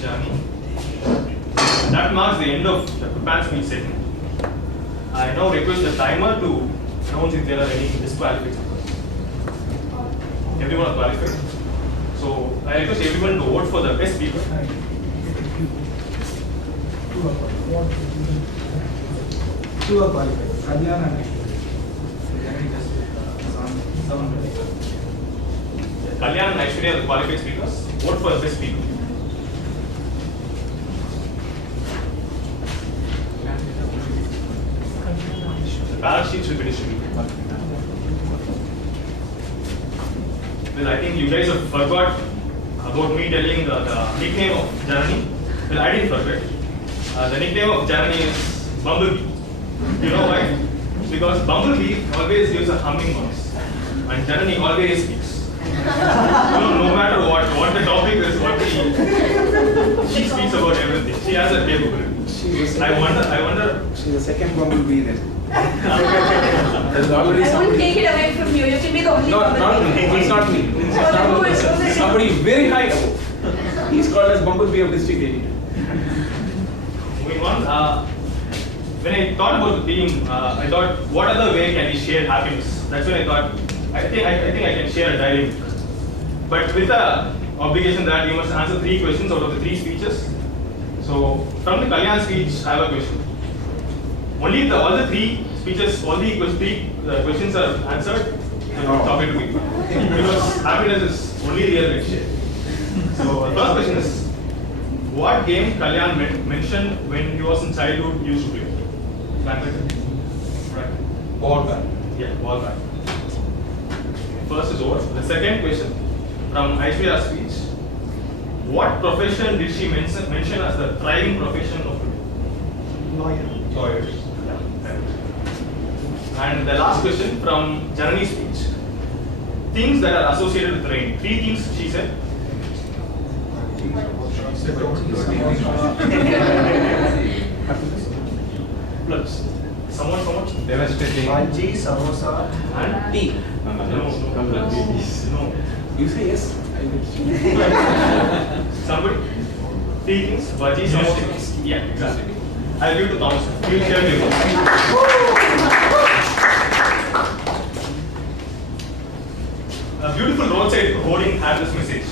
journey. That marks the end of the prepared speech segment. I now request the timer to announce if there are any disqualified speakers. Everyone are qualified. So I request everyone to vote for the best speaker. Two are qualified. Kalyan and Kalyan and Aishwarya are the qualified speakers. Vote for the best speaker. The ballot sheets will be distributed. Well, I think you guys have forgot about me telling the nickname of Janani. Well, I didn't forget. The nickname of Janani is Bumblebee. You know why? Because Bumblebee always gives a humming noise, and Janani always speaks. No matter what the topic is, she speaks about everything. She has a capability. I wonder. she's the second bumblebee then. There's already I won't somebody. take it away from you. You can be the only Not bumblebee. me. It's not me. It's not one person. Somebody very high above. He's called as Bumblebee of District 82. Moving on. When I thought about the theme, I thought, what other way can we share happiness? That's when I thought, I think I can share a diary. But with the obligation that you must answer 3 questions out of the 3 speeches. So from the Kalyan speech, I have a question. Only if all the 3 speeches, all the questions are answered, the topic will be. Because happiness is only real when shared. So the first question is, what game Kalyan mentioned when he was in childhood used to play? Badminton. Right. Ball bat. Yeah, ball bat. First is over. The second question from Aishwarya's speech. What profession did she mention as the thriving profession of today? Lawyers. Yeah. Correct. And the last question from Janani's speech. Things that are associated with rain. 3 things she said. Plus. Someone. Devastating. Bhaji, samosa, And Tea. no. You say yes. I will. Somebody? 3 things. Bhaji, samosa. Yeah, exactly. I'll give to Thomas. He'll share with you. A beautiful roadside hoarding had this message.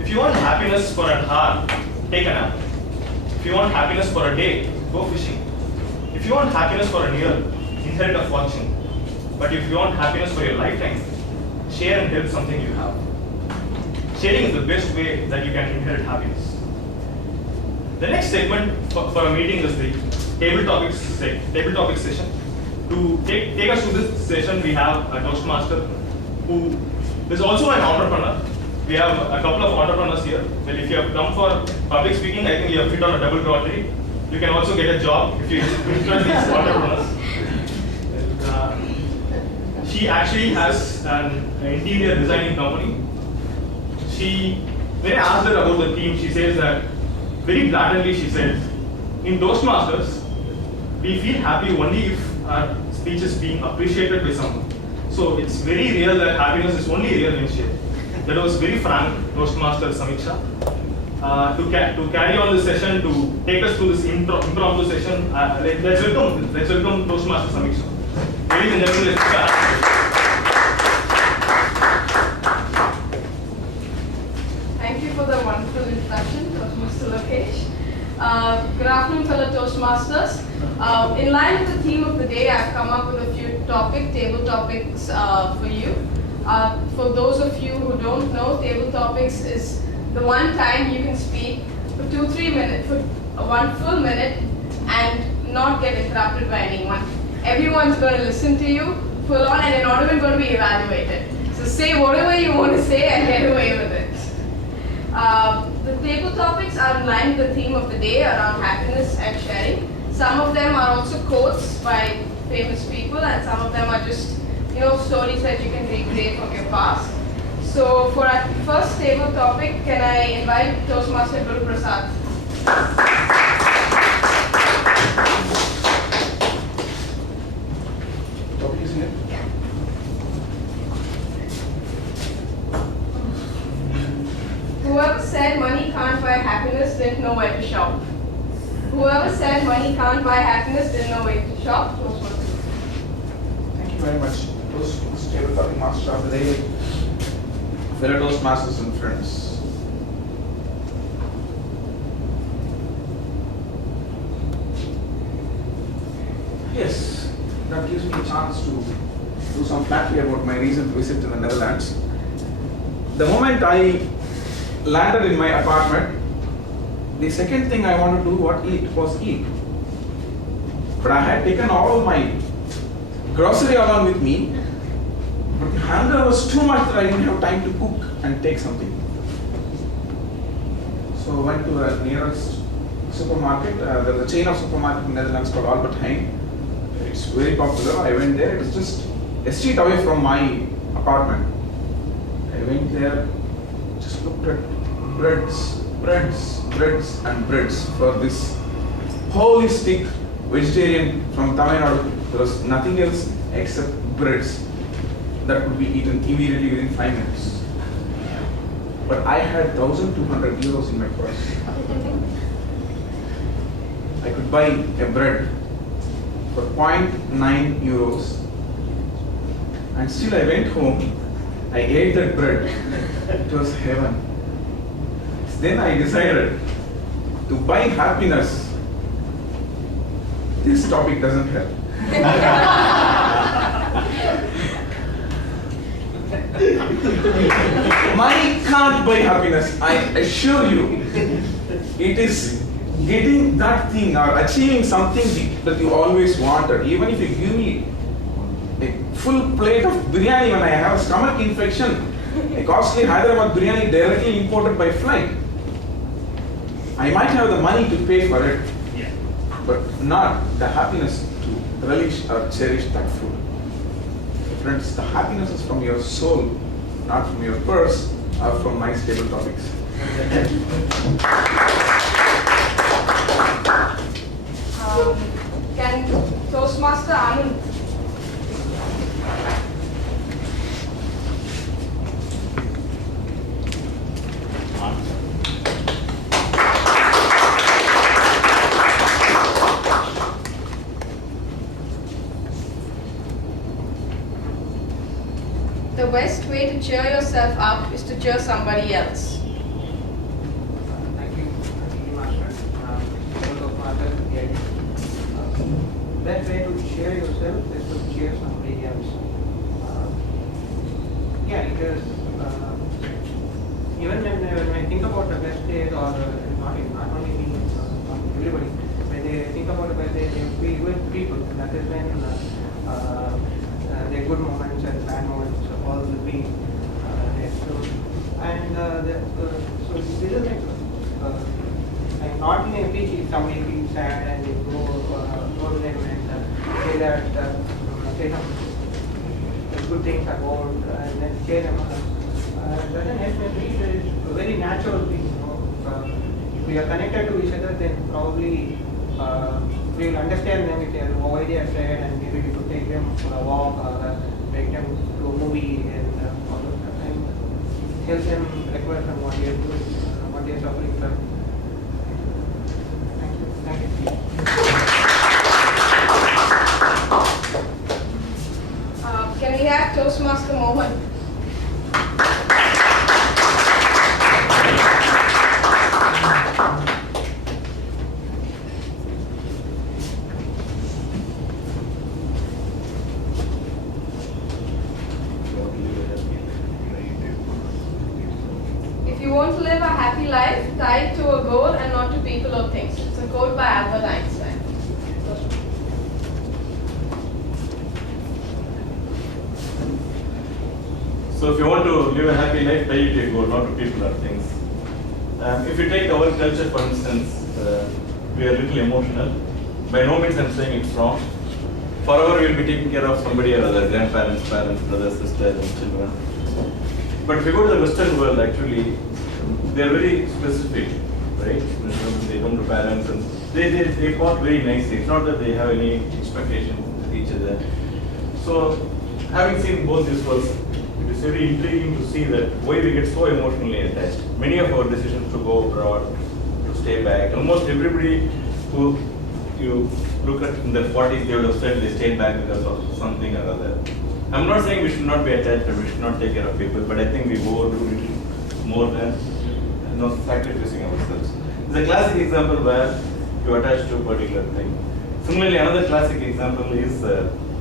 If you want happiness for an hour, take a nap. If you want happiness for a day, go fishing. If you want happiness for a year, inherit a fortune. But if you want happiness for your lifetime, share and help something you have. Sharing is the best way that you can inherit happiness. The next segment for a meeting is the table topics session. To take us through this session, we have a Toastmaster who is also an entrepreneur. We have a couple of entrepreneurs here. Well, if you have come for public speaking, I think you have fit on a double lottery. You can also get a job if you influence these entrepreneurs. She actually has an interior designing company. When I asked her about the theme, she says that, very blatantly she said, in Toastmasters, we feel happy only if our speech is being appreciated by someone. So it's very real that happiness is only real when shared. That was very frank Toastmaster Samiksha. To carry on this session, to take us through this impromptu session, let's welcome Toastmaster Samiksha. Ladies and gentlemen, let's start. Thank you for the wonderful introduction, Toastmaster Lokesh. Good afternoon, fellow Toastmasters. In line with the theme of the day, I've come up with a few table topics for you. For those of you who don't know, table topics is the one time you can speak for 2-3 minutes, for 1 full minute, and not get interrupted by anyone. Everyone's going to listen to you full on, and you're not even going to be evaluated. So say whatever you want to say and get away with it. The table topics are in line with the theme of the day around happiness and sharing. Some of them are also quotes by famous people, and some of them are just stories that you can recreate from your past. So for our first table topic, can I invite Toastmaster Guru Prasad? Topic is here. Whoever said money can't buy happiness didn't know where to shop. Whoever said money can't buy happiness didn't know where to shop. Toastmasters. Thank you very much. Those table topic master of the day, fellow Toastmasters and friends. Yes, that gives me a chance to do some flattery about my recent visit to the Netherlands. The moment I landed in my apartment, the second thing I wanted to do was eat. But I had taken all my grocery along with me, but the hunger was too much that I didn't have time to cook and take something. So I went to the nearest supermarket. There's a chain of supermarket in the Netherlands called Albert Heijn. It's very popular. I went there. It's just a street away from my apartment. I went there, just looked at breads and breads for this holistic vegetarian from Tamil Nadu. There was nothing else except breads that could be eaten immediately within 5 minutes. But I had 1,200 euros in my purse. I could buy a bread for 0.9 euros. And still I went home, I ate that bread. It was heaven. Then I decided to buy happiness. This topic doesn't help. Money can't buy happiness, I assure you. It is getting that thing or achieving something that you always wanted. Even if you give me a full plate of biryani when I have a stomach infection, a costly Hyderabad biryani directly imported by flight, I might have the money to pay for it, but not the happiness to relish or cherish that food. Friends, the happiness is from your soul, not from your purse or from nice table topics. Can Toastmaster Anand? The best way to cheer yourself up is to cheer somebody else. Thank you, Master. Best way to cheer yourself is to cheer somebody else. Because even when I think about the best days, or not only me, everybody, when they think about the best days, they be with people. That is when the good moments and bad moments all will be there. So this is like not in a pitch if somebody feels sad and you go to them and say that say some good things about and then cheer them up. Doesn't help me. It is a very natural thing. If we are connected to each other, then probably we will understand them if they are why they are sad, and maybe we could take them for a walk or take them to a movie and all of that, and help them recover from what they are doing, what they are suffering from. Thank you. Can we have Toastmaster Mohan? If you want to live a happy life, tie it to a goal and not to people or things. It's a quote by Albert Einstein. So if you want to live a happy life, tie it to a goal, not to people or things. If you take our culture, for instance, we are a little emotional. By no means I'm saying it's wrong. Forever we will be taking care of somebody or other, grandparents, parents, brothers, sisters, and children. But if you go to the Western world, actually, they are very specific, right? They come to parents and they talk very nicely. It's not that they have any expectation with each other. So, having seen both these worlds, it is it's very intriguing to see that why we get so emotionally attached. Many of our decisions to go abroad, to stay back, almost everybody who you look at in their 40s, they would have said they stayed back because of something or other. I'm not saying we should not be attached or we should not take care of people, but I think we overdo it more than sacrificing ourselves. It's a classic example where you attach to a particular thing. Similarly, another classic example is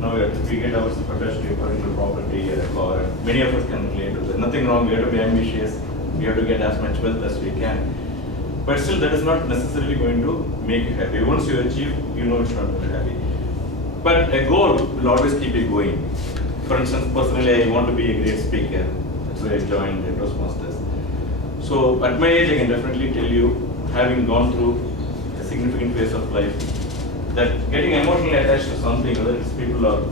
now we get ourselves attached to a particular property or a car. Many of us can relate to that. Nothing wrong, we have to be ambitious, we have to get as much wealth as we can. But still, that is not necessarily going to make you happy. Once you achieve, you know it's not going to be happy. But a goal will always keep you going. For instance, personally, I want to be a great speaker. That's why I joined Toastmasters. So at my age, I can definitely tell you, having gone through a significant phase of life, that getting emotionally attached to something, whether it's people or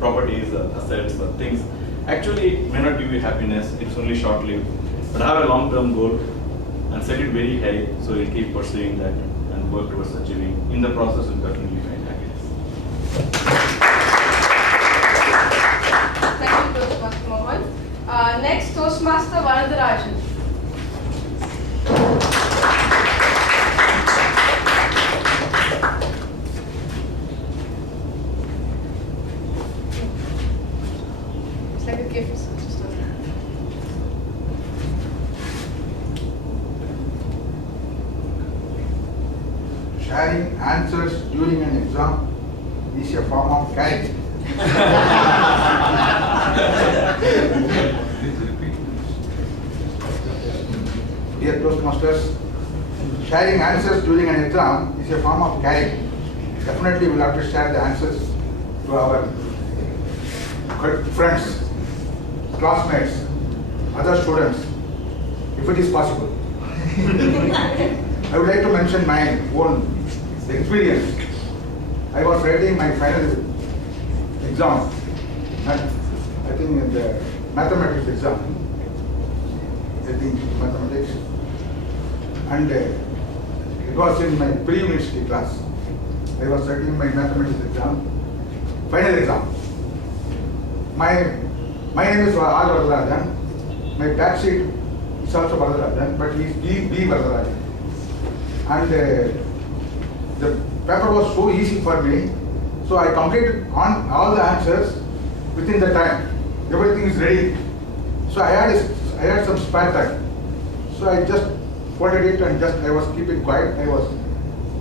properties or assets or things, actually may not give you happiness. It's only short-lived. But have a long-term goal and set it very high, so you'll keep pursuing that and work towards achieving. In the process, you'll definitely find happiness. Thank you, Toastmaster Mohan. Next, Toastmaster Varadarajan. It's like a gift. Sharing answers during an exam is a form of caring. Dear Toastmasters, sharing answers during an exam is a form of caring. Definitely we'll have to share the answers to our friends, classmates, other students, if it is possible. I would like to mention my own experience. I was writing my final exam, I think in the mathematics exam, I think mathematics, and it was in my pre-university class. I was writing my mathematics exam, final exam. My name is R. Varadarajan. My back seat is also Varadarajan, but he is B. Varadarajan. And the paper was so easy for me, so I completed on all the answers within the time. Everything is ready. So I had some spare time. So I just folded it and I was keeping quiet. I was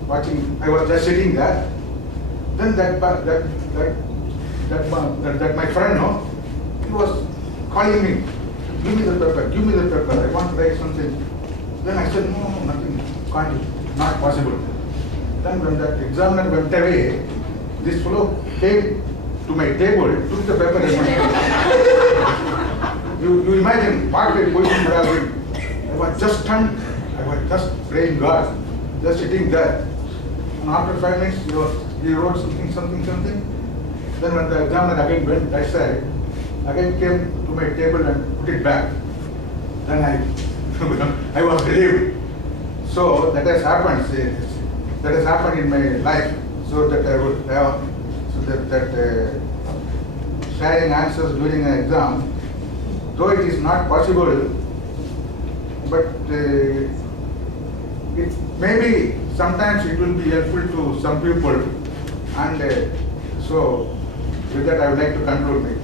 watching. I was just sitting there. Then that my friend, no, he was calling me. Give me the paper. Give me the paper. I want to write something. Then I said, no, nothing. Can't, not possible. Then when that examiner went away, this fellow came to my table, took the paper and went. You imagine what my position would have been. I was just stunned. I was just praying God, just sitting there. And after 5 minutes, he wrote something. Then when the examiner again went that side, again came to my table and put it back. Then I was relieved. So that has happened. That has happened in my life. So that I would have, so that sharing answers during an exam, though it is not possible, but it maybe sometimes it will be helpful to some people, and so with that I would like to conclude my.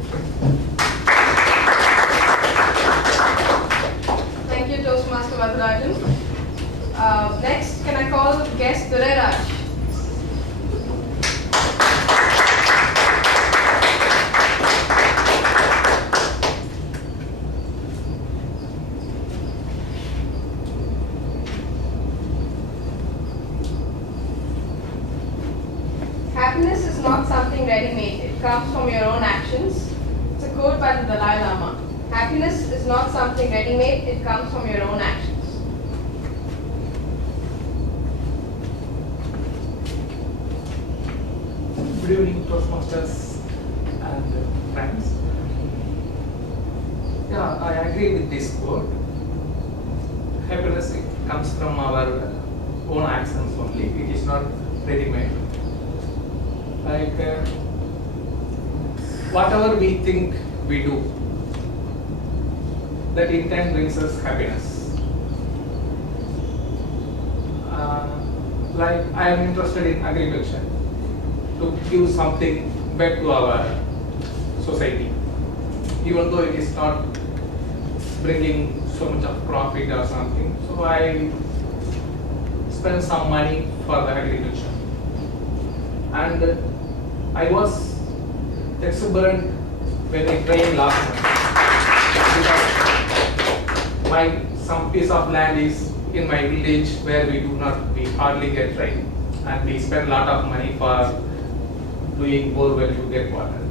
Thank you, Toastmaster Varadarajan. Next, can I call guest Dureraj? Happiness is not something ready-made. It comes from your own actions. It's a quote by the Dalai Lama. Happiness is not something ready-made. It comes from your own actions. Good evening, Toastmasters and friends. Yeah, I agree with this quote. Happiness comes from our own actions only. It is not ready-made. Like whatever we think we do, that intent brings us happiness. Like I am interested in agriculture to give something back to our society, even though it is not bringing so much of profit or something. So I spend some money for the agriculture, and I was exuberant when I trained last month because some piece of land is in my village where we hardly get rain, and we spend a lot of money for doing borewell to get water.